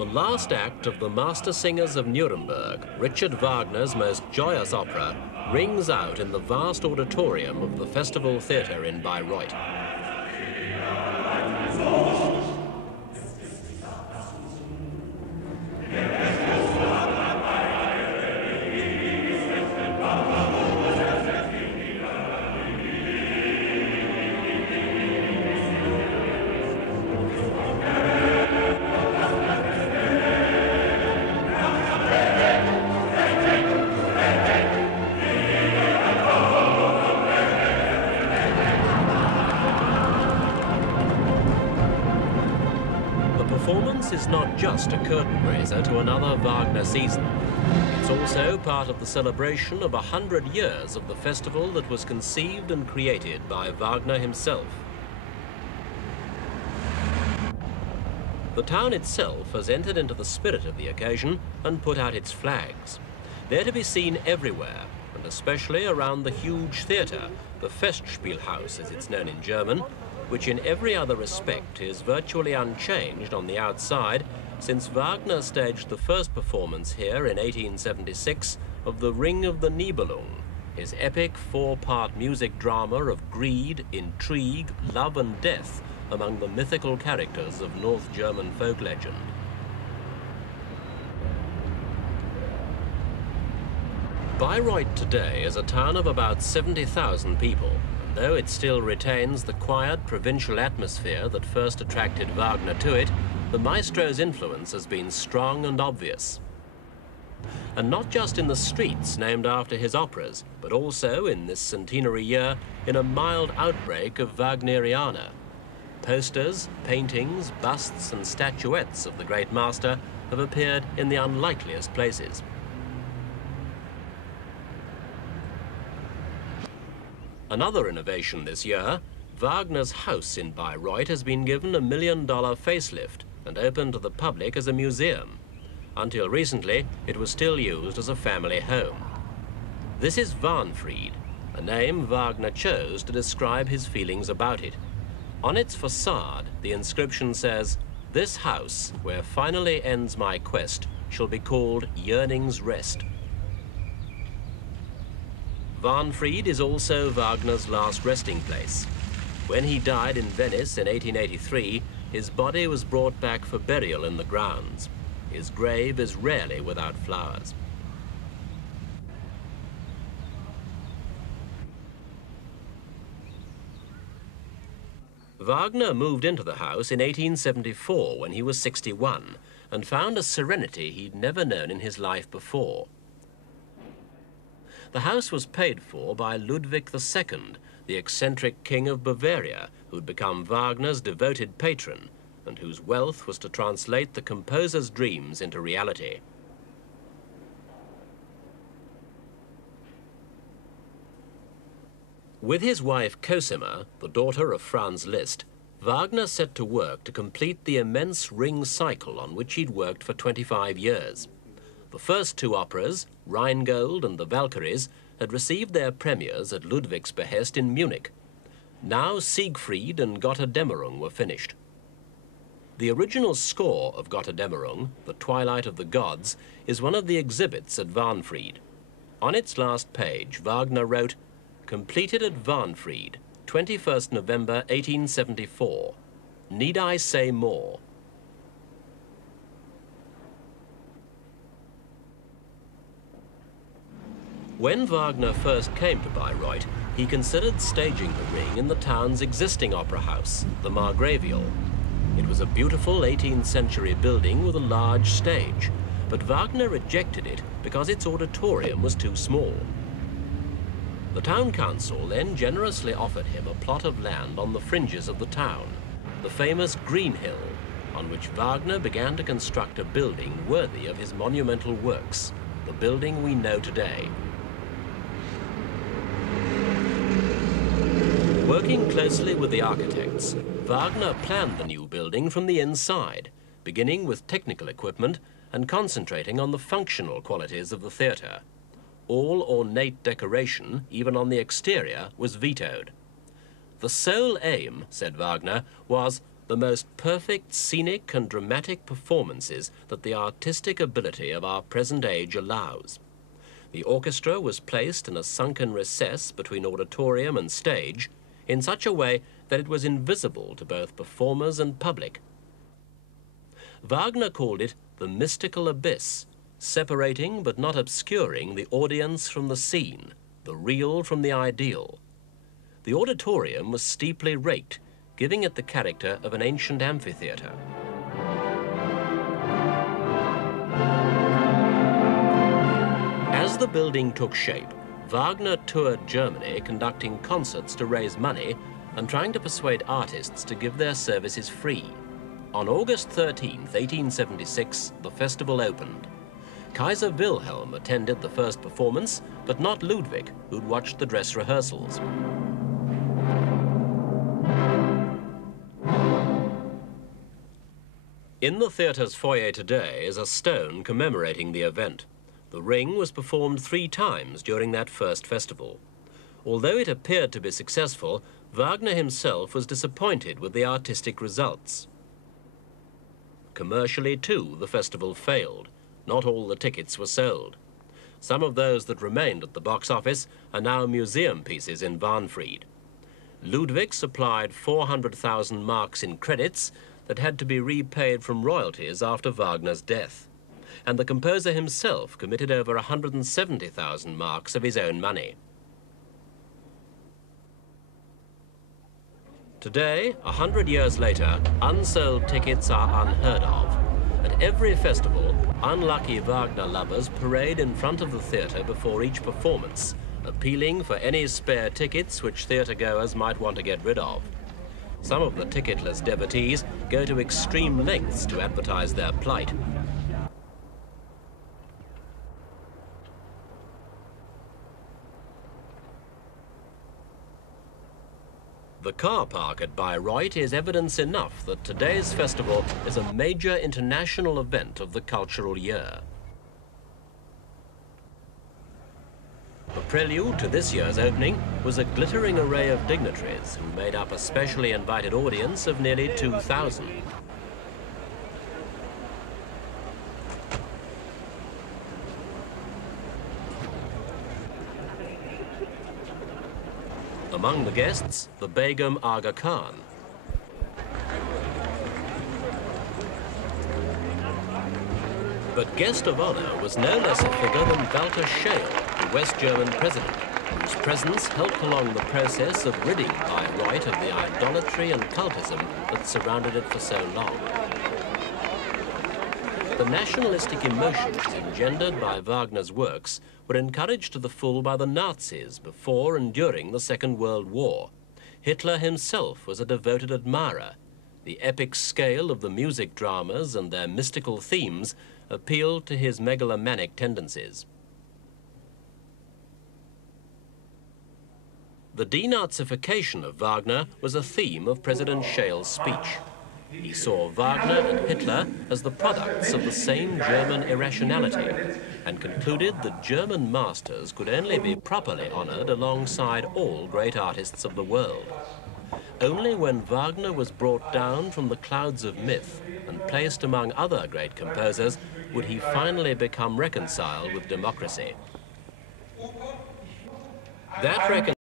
The last act of the Master Singers of Nuremberg, Richard Wagner's most joyous opera, rings out in the vast auditorium of the Festival Theatre in Bayreuth. Is not just a curtain raiser to another Wagner season. It's also part of the celebration of 100 years of the festival that was conceived and created by Wagner himself. The town itself has entered into the spirit of the occasion and put out its flags. They're to be seen everywhere, and especially around the huge theatre, the Festspielhaus as it's known in German, which in every other respect is virtually unchanged on the outside since Wagner staged the first performance here in 1876 of The Ring of the Niebelung, his epic four-part music drama of greed, intrigue, love and death among the mythical characters of North German folk legend. Bayreuth today is a town of about 70,000 people. Though it still retains the quiet provincial atmosphere that first attracted Wagner to it, the maestro's influence has been strong and obvious. And not just in the streets named after his operas, but also in this centenary year in a mild outbreak of Wagneriana. Posters, paintings, busts and statuettes of the great master have appeared in the unlikeliest places. Another innovation this year, Wagner's house in Bayreuth has been given $1 million facelift and opened to the public as a museum. Until recently, it was still used as a family home. This is Vaughn Freed, a name Wagner chose to describe his feelings about it. On its facade, the inscription says, "This house, where finally ends my quest, shall be called Yearning's Rest." Vaughn Freed is also Wagner's last resting place. When he died in Venice in 1883, his body was brought back for burial in the grounds. His grave is rarely without flowers. Wagner moved into the house in 1874 when he was 61 and found a serenity he'd never known in his life before. The house was paid for by Ludvig II, the eccentric King of Bavaria, who'd become Wagner's devoted patron, and whose wealth was to translate the composer's dreams into reality. With his wife Cosima, the daughter of Franz Liszt, Wagner set to work to complete the immense ring cycle on which he'd worked for 25 years. The first two operas, Rheingold and the Valkyries, had received their premieres at Ludwig's behest in Munich. Now Siegfried and Götterdämmerung were finished. The original score of Götterdämmerung, the Twilight of the Gods, is one of the exhibits at Vaughn Freed. On its last page, Wagner wrote, "Completed at Vaughn Freed, 21st November 1874. Need I say more?" When Wagner first came to Bayreuth, he considered staging the Ring in the town's existing opera house, the Margravial. It was a beautiful 18th century building with a large stage, but Wagner rejected it because its auditorium was too small. The town council then generously offered him a plot of land on the fringes of the town, the famous Green Hill, on which Wagner began to construct a building worthy of his monumental works, the building we know today. Working closely with the architects, Wagner planned the new building from the inside, beginning with technical equipment and concentrating on the functional qualities of the theatre. All ornate decoration, even on the exterior, was vetoed. The sole aim, said Wagner, was the most perfect scenic and dramatic performances that the artistic ability of our present age allows. The orchestra was placed in a sunken recess between auditorium and stage in such a way that it was invisible to both performers and public. Wagner called it the mystical abyss, separating but not obscuring the audience from the scene, the real from the ideal. The auditorium was steeply raked, giving it the character of an ancient amphitheatre. As the building took shape, Wagner toured Germany conducting concerts to raise money and trying to persuade artists to give their services free. On August 13, 1876, the festival opened. Kaiser Wilhelm attended the first performance, but not Ludwig, who'd watched the dress rehearsals. In the theatre's foyer today is a stone commemorating the event. The Ring was performed 3 times during that first festival. Although it appeared to be successful, Wagner himself was disappointed with the artistic results. Commercially, too, the festival failed. Not all the tickets were sold. Some of those that remained at the box office are now museum pieces in Vaughn Freed. Ludwig supplied 400,000 marks in credits that had to be repaid from royalties after Wagner's death. And the composer himself committed over 170,000 marks of his own money. Today, 100 years later, unsold tickets are unheard of. At every festival, unlucky Wagner lovers parade in front of the theatre before each performance, appealing for any spare tickets which theatre-goers might want to get rid of. Some of the ticketless devotees go to extreme lengths to advertise their plight. The car park at Bayreuth is evidence enough that today's festival is a major international event of the cultural year. The prelude to this year's opening was a glittering array of dignitaries who made up a specially invited audience of nearly 2,000. Among the guests, the Begum Aga Khan. But guest of honor was no less a figure than Walter Scheel, the West German president, whose presence helped along the process of ridding Bayreuth of the idolatry and cultism that surrounded it for so long. The nationalistic emotions engendered by Wagner's works were encouraged to the full by the Nazis before and during the Second World War. Hitler himself was a devoted admirer. The epic scale of the music dramas and their mystical themes appealed to his megalomaniac tendencies. The denazification of Wagner was a theme of President Scheel's speech. He saw Wagner and Hitler as the products of the same German irrationality and concluded that German masters could only be properly honored alongside all great artists of the world. Only when Wagner was brought down from the clouds of myth and placed among other great composers would he finally become reconciled with democracy. That